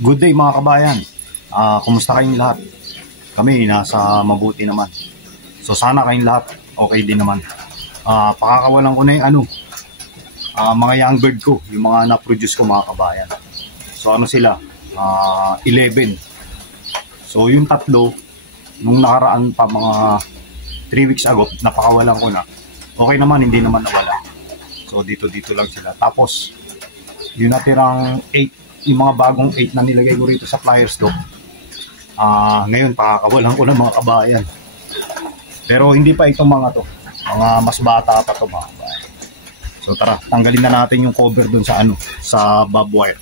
Good day mga kabayan. Kumusta kayong lahat? Kami nasa mabuti naman. So sana kayong lahat okay din naman. Pakakawalan ko na yung mga young bird ko, yung mga na-produce ko mga kabayan. So ano sila? 11. So yung tatlo, nung nakaraan pa mga 3 weeks ago, napakawalan ko na. Okay naman, hindi naman nawala. So dito lang sila. Tapos yung natirang 8, yung mga bagong 8 na nilagay ko rito sa flyers do. Ngayon pakakawalan ko ng mga kabayan. Pero hindi pa itong mga to. Mga mas bata pa to mga kabayan. So tara, tanggalin na natin yung cover dun sa sa bob wire.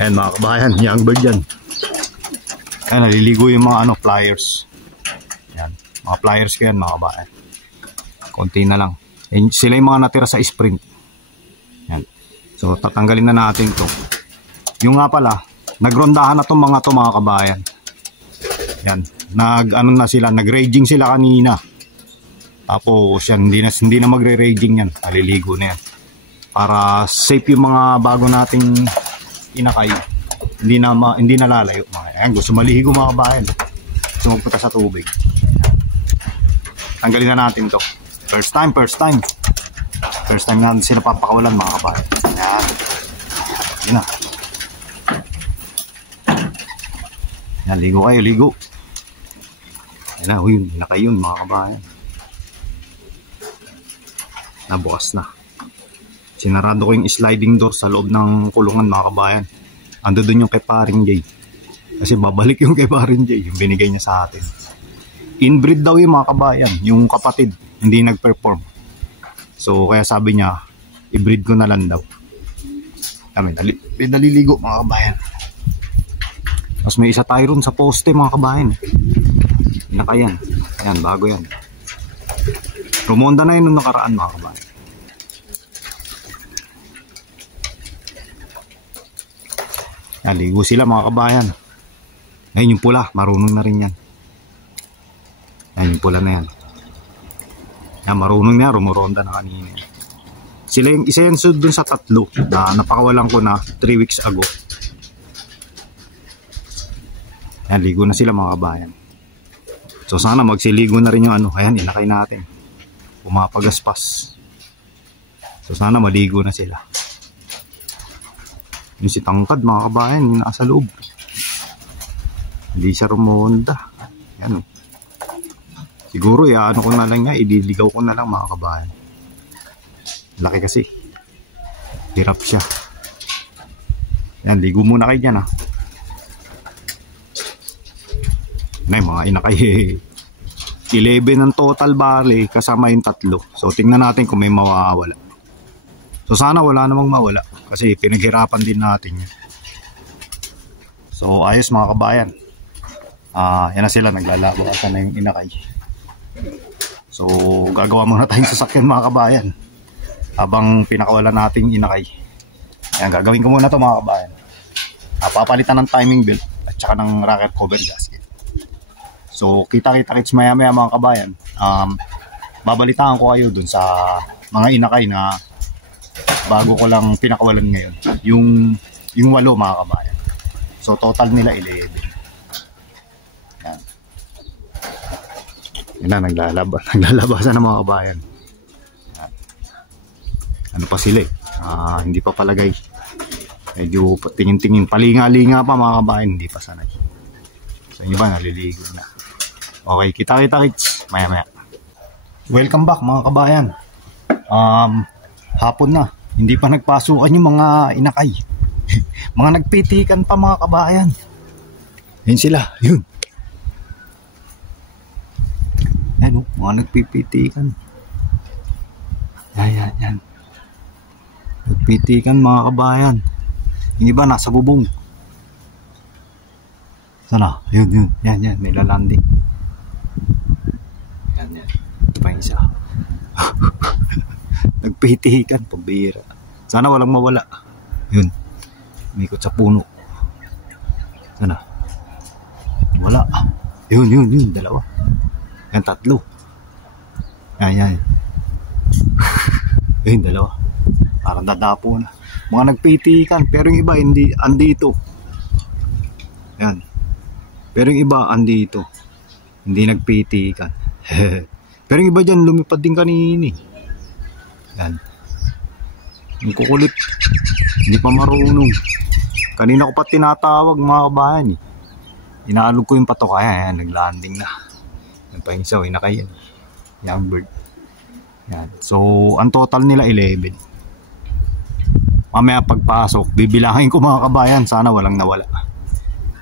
Ayan mga kabayan, young bird yan. Ayan, naliligo yung mga flyers. Ayan, mga flyers ko yan mga kabayan. Konti na lang. Ayan, sila yung mga natira sa sprint. Ayan. So tatanggalin na natin to. Yung nga pala, nagrondahan na tong mga to mga kabayan. Yan, nag-raging sila kanina. Tapos yan, hindi na magre-raging yan. Naliligo na yan. Para safe yung mga bago nating inakay. Hindi na lalayo mga. Ayan, gusto maligo mga kabayan. Gusto magpunta sa tubig. Tanggalin na natin to. First time natin sila papakawalan mga kabayan. Ayan. Yun na. Ayan, ligo kayo, ligo. Ayan na, yun, nakayon mga kabayan. Nabukas na. Sinarado ko yung sliding door sa loob ng kulungan mga kabayan. Ando dun yung kay Paring Jay. Kasi babalik yung kay Paring Jay, yung binigay niya sa atin. Inbreed daw yung mga kabayan, yung kapatid, hindi nag-perform. So kaya sabi niya, i-breed ko na lang daw. Kami, naliligo mga kabayan. Tapos may isa tayo ron sa poste mga kabayan. Nakayan. Ayan, bago yan. Rumonda na yun nung nakaraan mga kabayan. Ayan, ligo sila mga kabayan. Ngayon yung pula, marunong na rin yan. Ayan yung pula na yan. Ayan, marunong na yan, rumuronda na kanina. Sila yung isa yan dun sa tatlo na napakawalan ko na 3 weeks ago. Ayan, ligo na sila mga kabayan. So sana magsiligo na rin yung ayan, inakay natin. Pumapagaspas. So sana maligo na sila. Yung si Tangkad mga kabayan, yung nasa loob. Hindi siya rumonda. Ayan o. Siguro ko na lang niya, idiligaw ko na lang mga kabayan. Laki kasi. Hirap siya. Ayan, ligo muna kayo dyan ha. Ayan, mga inakay 11 ang total bale kasama yung tatlo. So tingnan natin kung may mawawala. So sana wala namang mawala kasi pinaghirapan din natin yun. So ayos mga kabayan. Yan na sila, naglalabo ata na yung inakay. So gagawa muna tayong sasakyan mga kabayan habang pinakawalan nating inakay. Ayan, gagawin ko muna to mga kabayan. Papalitan ng timing belt at saka ng rocker cover gasket. So kita-kits maya mga kabayan. Babalitaan ko kayo dun sa mga inakay na bago ko lang pinakawalan ngayon. Yung 8 mga kabayan. So total nila 11. Yan. Yan na, naglalabasan ng mga kabayan. Yan. Ano pa sila hindi pa palagay. Medyo tingin-tingin, palinga-linga pa mga kabayan, hindi pa sanay. So yung iba naliligo na. Okay, kita-kits maya. Welcome back mga kabayan. Hapon na, hindi pa nagpasukan yung mga inakay. Mga nagpitikan pa mga kabayan. Yan sila, yun. Yan mga nagpipitikan. Yan. Nagpitikan mga kabayan. Yung iba nasa bubong. Sana, yun. Yan, nilalanding. Yan. Ito pa yung isa. Nagpitikan, pambira. Sana walang mawala. Yun. Umikot sa puno. Sana. Wala. Yun. Dalawa. Yan, tatlo. Yan. Yun, dalawa. Parang dadapo na. mga nagpitikan, pero yung iba hindi andito. Yan. Pero yung iba andito. Hindi nagpitikan. Pero yung iba dyan lumipad din kanini. Yan. Yung kukulit. Hindi pa marunong. Kanina ko pa tinatawag mga kabayan eh. Inaalog ko yung patok. Ayan, naglanding na. Yan pa yung isa, nakayan. Young bird. Yan. So, ang total nila 11. Mamaya pagpasok, bibilangin ko mga kabayan. Sana walang nawala.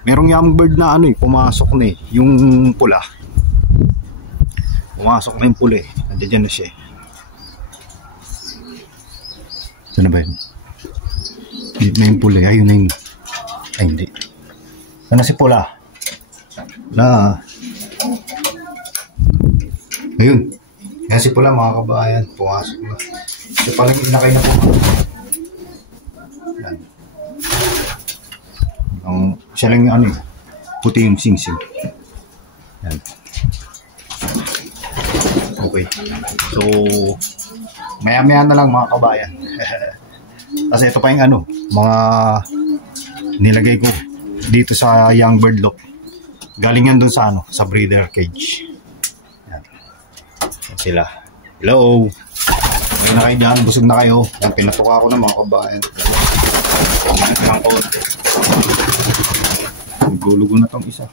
Merong young bird na pumasok na yung pula. Pumasok na yung pula eh. Nandiyan na siya. Saan na ba yun? Dito na yung pula. Ayun na yun. Ay hindi. Saan na si pula? Wala. Ayun. Yan si pula mga kabayan. Pumasok na. Ito palang inakay na pumasok. Yan. Siya lang yung puti yung singsing. Yan. Okay. So, maya-maya na lang mga kabayan. Kasi ito pa yung mga nilagay ko dito sa young bird lock. Galing yan dun sa sa breeder cage. Yan. Yan sila. Hello. Ngayon na kayo dyan. Busog na kayo. Yan, pinatuka ko na mga kabayan. Yan, konti. Gulugo na tong isa.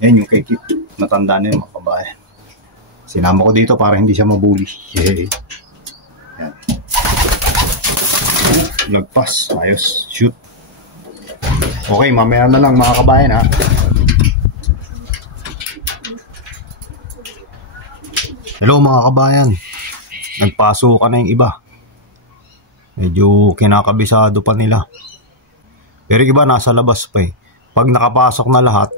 Yan yung kay Kit. Matanda na yung mga kabayan. Sinama ko dito para hindi siya mabuli. Yeah. Yan. Lagpas. Ayos. Shoot. Okay, mamaya na lang mga kabayan ha. Hello mga kabayan. Nagpaso ka na yung iba. Medyo kinakabisado pa nila. Pero iba nasa labas pa eh. Pag nakapasok na lahat,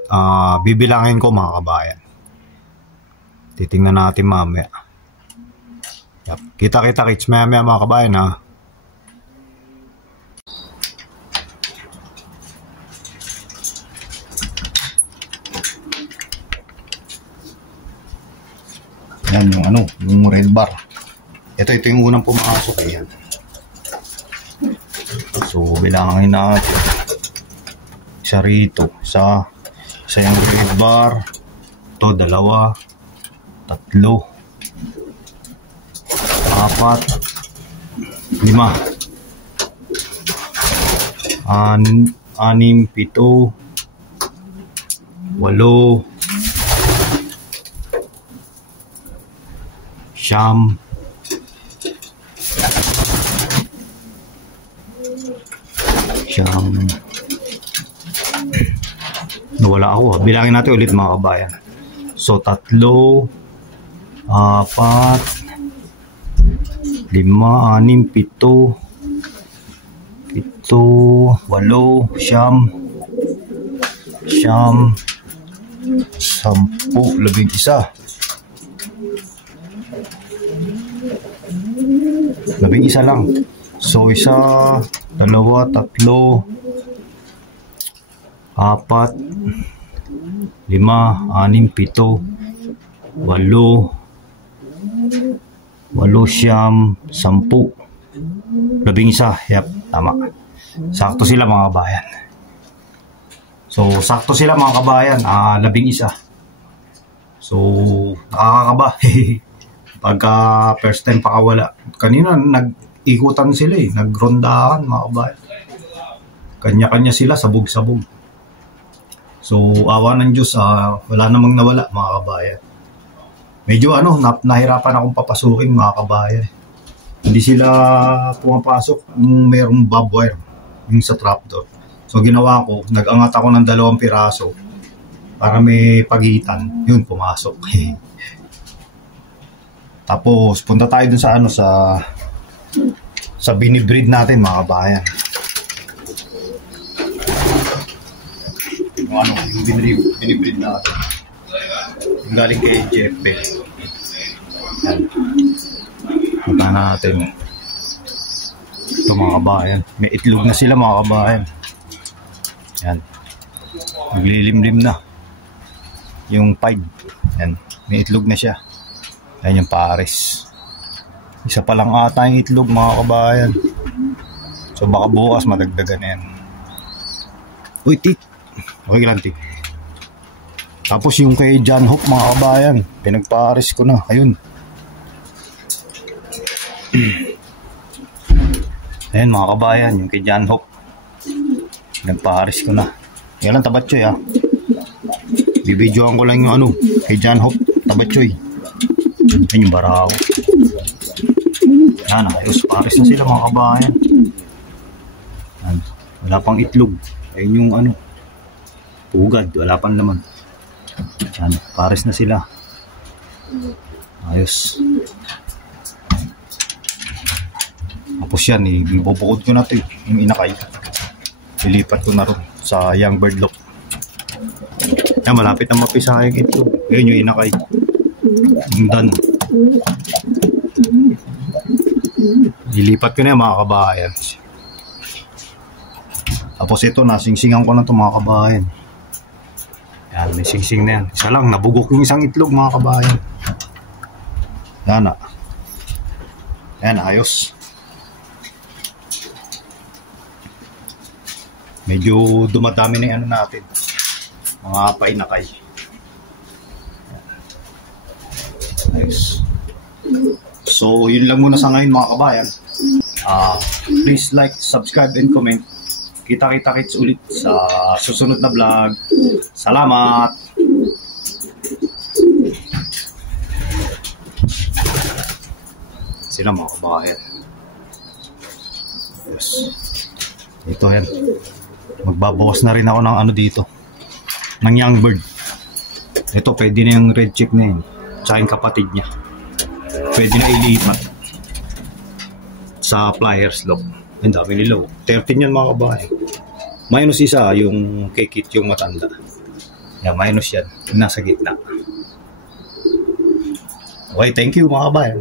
bibilangin ko mga kabayan. Titingnan natin mamaya. Yep. Kita-kita kits maya mga kabayan ha. Yan yung yung red bar. Ito yung unang pumasok eh. Yan. So bilangin natin. Isa rito, isa yung red bar. Ito, 2, 3, 4, 5, 6, 7, 8, Siyam, nawala ako. Bilangin natin ulit mga kabayan. So 3, 4, 5, 6, 7, 8, 7, 8, 10, 11 lang. So 1, 2, 3, 4, 5, 6, 7, 8, 8, 10, 11. Yep, tama. Sakto sila mga kabayan. So sakto sila mga kabayan, 11. So nakakakaba. Pagka first time pakawala. Kanina nag-ikutan sila eh. Nagrondahan mga kabayan. Kanya-kanya sila, sabog-sabog. So awa ng Diyos, wala namang nawala mga kabayan. Medyo nahirapan akong papasukin mga kabayan. Hindi sila pumapasok nung mayroong bob wire yung sa trapdoor. So ginawa ko, nag-angat ako ng 2 piraso para may pagitan. Yun, pumasok. Tapos punta tayo dun sa sa binibreed natin mga kabayan. Yung binibreed natin. Yung galing kay Jeppe. Yan. Punta natin. Ito mga kabayan. May itlog na sila mga kabayan. Yan. Naglilimlim na. Yung pied. Yan. May itlog na siya. Yan yung pares. Isa pa lang ata yung itlog mga kabayan. So baka bukas madagdagan na yan. Uy, Tit. Okay lang, Tit. Tapos yung kay John Hope, mga kabayan, pinagpa-aris ko na. Ayun. Ayan mga kabayan, yung kay John Hope, pinagpa-aris ko na. Yan lang, Tabatchoy ha. Bibidyoan ko lang yung ano, kay John Hope, Tabatchoy. Ayan yung barako. Yan, ayos, pares na sila mga kabayan. Yan. Wala pang itlog. Ayun yung ano, pugad, wala pang laman. Yan, pares na sila. Ayos. Tapos yan, ibubukod ko na ito yung inakay. Ilipat ko na rin sa young bird lock. Yan, malapit na mapisahing ito. Ayun yung inakay. Yung done. Ilipat ko na yan mga kabayan. Tapos ito, nasingsingan ko na ito mga kabayan. Yan, may singsing na yan. Isa lang, nabugok yung isang itlog mga kabayan. Yan na. Yan, ayos. Medyo dumadami na yung ano natin. Mga painakay. Ayos. So, yun lang muna sa ngayon mga kabayan. Please like, subscribe, and comment. Kita-kita-kits ulit sa susunod na vlog. Salamat! Sila mga kabayan. Yes. Ito yan. Magbabawas na rin ako ng ano dito. Ng young bird. Ito pwede na yung red chick na yun. Tsaka yung kapatid niya. Pwede na ilipat. Sa pliers lock. Ang dami nila. 13 yan mga kabayan. Minus isa yung kikit yung matanda. Yan, minus yan. Nasa gitna. Okay, thank you mga kabayan.